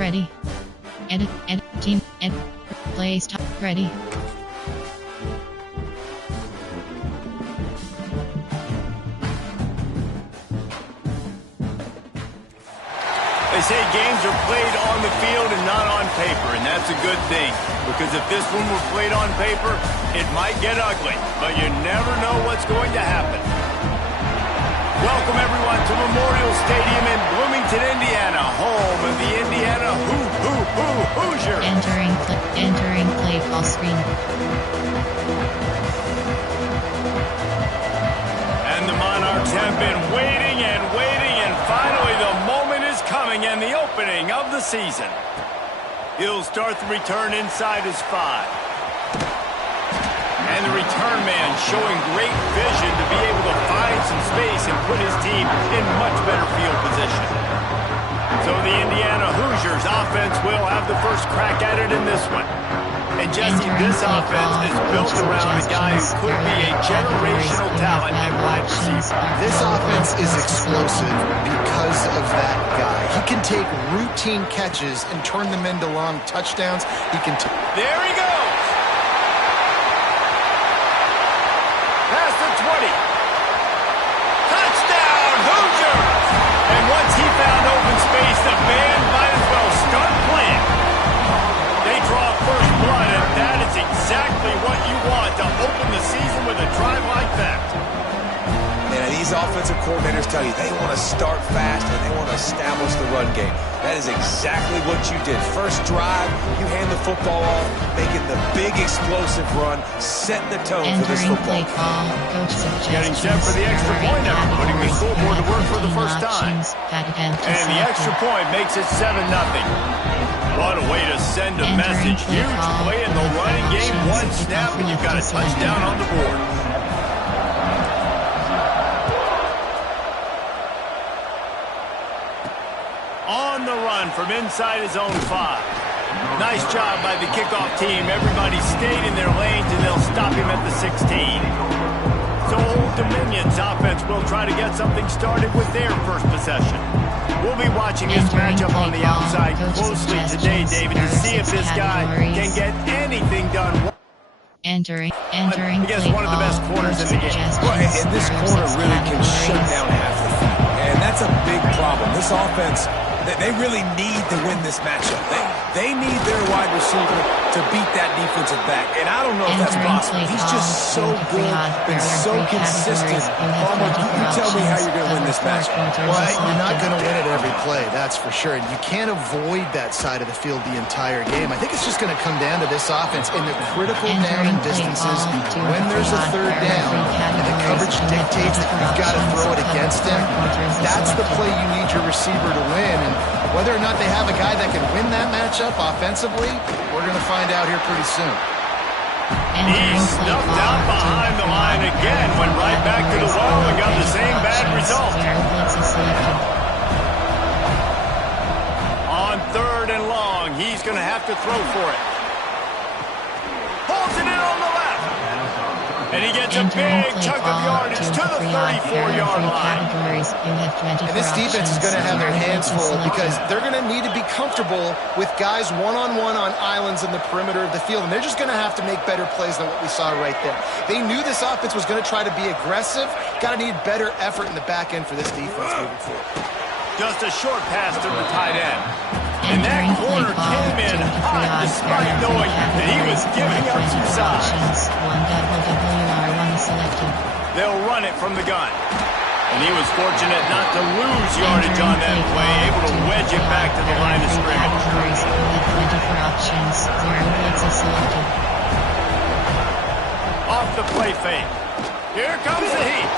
ready. Edit, team, play stop, ready. They say games are played on the field and not on paper, and that's a good thing. Because if this one were played on paper, it might get ugly. But you never know what's going to happen. Welcome, everyone, to Memorial Stadium in Bloomington, Indiana, home of the Indiana Hoosiers. Entering play call screen. And the Monarchs have been waiting and waiting, and finally the moment is coming and the opening of the season. He'll start the return inside his 5. And the return man showing great vision to be able to find some space and put his team in much better field position. So the Indiana Hoosiers offense will have the first crack at it in this one. And Jesse, this offense is built around a guy who could be a generational talent at wide receiver. This offense is explosive because of that guy. He can take routine catches and turn them into long touchdowns. There he goes! Past the 20. Touchdown, Hoosiers! And once he found open space, the band might as well start playing. They draw first blood, and that is exactly what you want to open the season with a drive like that. And these offensive coordinators tell you they want to start fast and they want to establish the run game. That is exactly what you did. First drive, you hand the football off, making the big explosive run, setting the tone for this football. Getting set for the extra point after putting the scoreboard to work for the first time. And the extra point makes it 7-0. What a way to send a message. Huge play in the running game. One snap and you've got a touchdown on the board. On the run from inside his own 5. Nice job by the kickoff team. Everybody stayed in their lanes, and they'll stop him at the 16. So Old Dominion's offense will try to get something started with their first possession. We'll be watching this matchup on the outside closely today, David, to see if this guy can get anything done. Entering against one of the best corners in the game. Well, and this corner really can shut down half the field. And that's a big problem. This offense, they really need to win this matchup. They need their wide receiver to beat that defensive back. And I don't know if that's possible. He's just so good and so consistent. Palmer, you tell me how you're going to win this matchup. Well, you're not going to win it every play, that's for sure. And you can't avoid that side of the field the entire game. I think it's just going to come down to this offense in the critical down and distances when there's a third down and the coverage dictates that you've got to throw it against him. That's the play you need your receiver to win. And whether or not they have a guy that can win that matchup offensively, we're going to find out here pretty soon. He snuffed out behind the line again, went right back to the wall and got the same bad result. On 3rd and long, he's going to have to throw for it. Pulls it in on the left. And he gets a big chunk of yardage to the 34-yard line. And this defense is going to have their hands full because they're going to need to be comfortable with guys one-on-one on islands in the perimeter of the field. And they're just going to have to make better plays than what we saw right there. They knew this offense was going to try to be aggressive. Got to need better effort in the back end for this defense moving forward. Just a short pass to the tight end. And that corner came in hot despite knowing that he was giving up some size. They'll run it from the gun. And he was fortunate not to lose yardage on that play, able to wedge it back to the line of scrimmage. Off the play fake. Here comes the heat.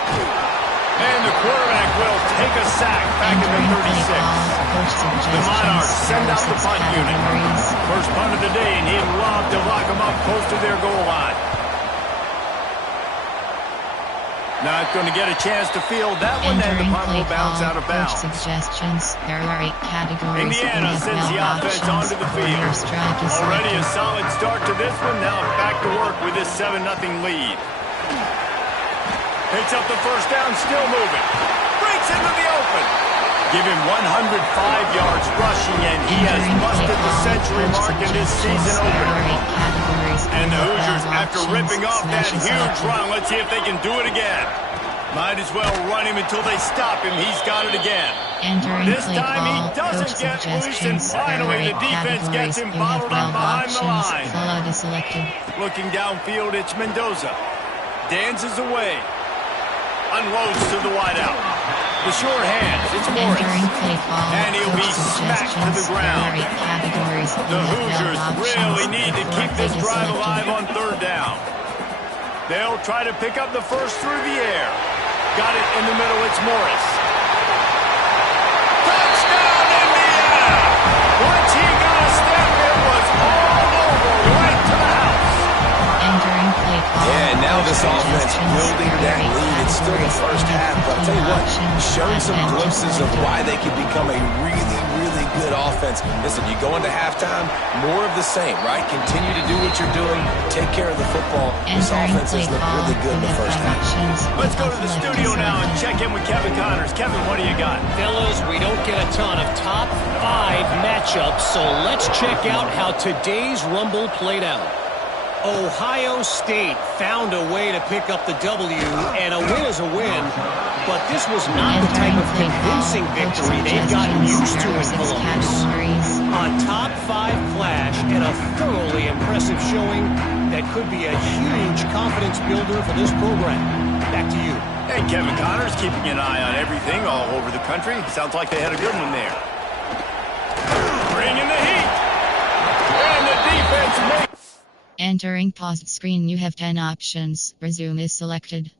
And the quarterback will take a sack back at the 36. The Monarchs send out the punt unit. First punt of the day, and he'd love to lock them up close to their goal line. Not going to get a chance to field that one, and the punt will bounce out of bounds. Indiana sends the offense onto the field. Already a solid start to this one. Now back to work with this 7-0 lead. Picks up the first down, still moving. Breaks into the open. Give him 105 yards rushing, and he has busted the century mark in this season opener. And the Hoosiers, after ripping off that huge run, let's see if they can do it again. Might as well run him until they stop him. He's got it again. This time he doesn't get loose, and finally the defense gets him bottled up behind the line. Looking downfield, it's Mendoza. Dances away. Unloads to the wideout. The short hands, it's Morris. And he'll be smacked to the ground. The Hoosiers really need to keep this drive alive on third down. They'll try to pick up the first through the air. Got it in the middle, it's Morris. Touchdown, Indiana! Once he got a step, it was all over, right to the house. Yeah, now this offense building that lead. It's still the first half, but I'll tell you what, showing some glimpses of why they could become a really, really good offense. Listen, you go into halftime, more of the same, right? Continue to do what you're doing, take care of the football. This offense has looked really good in the first half. Let's go to the studio now and check in with Kevin Connors. Kevin, what do you got? Fellas, we don't get a ton of top 5 matchups, so let's check out how today's Rumble played out. Ohio State found a way to pick up the W, and a win is a win, but this was not the type of convincing victory they've gotten used to in Columbus. A top 5 clash and a thoroughly impressive showing that could be a huge confidence builder for this program. Back to you. Hey, Kevin Connors, keeping an eye on everything all over the country. Sounds like they had a good one there. Bringing the heat. And the defense makes... Entering paused screen, you have 10 options. Resume is selected.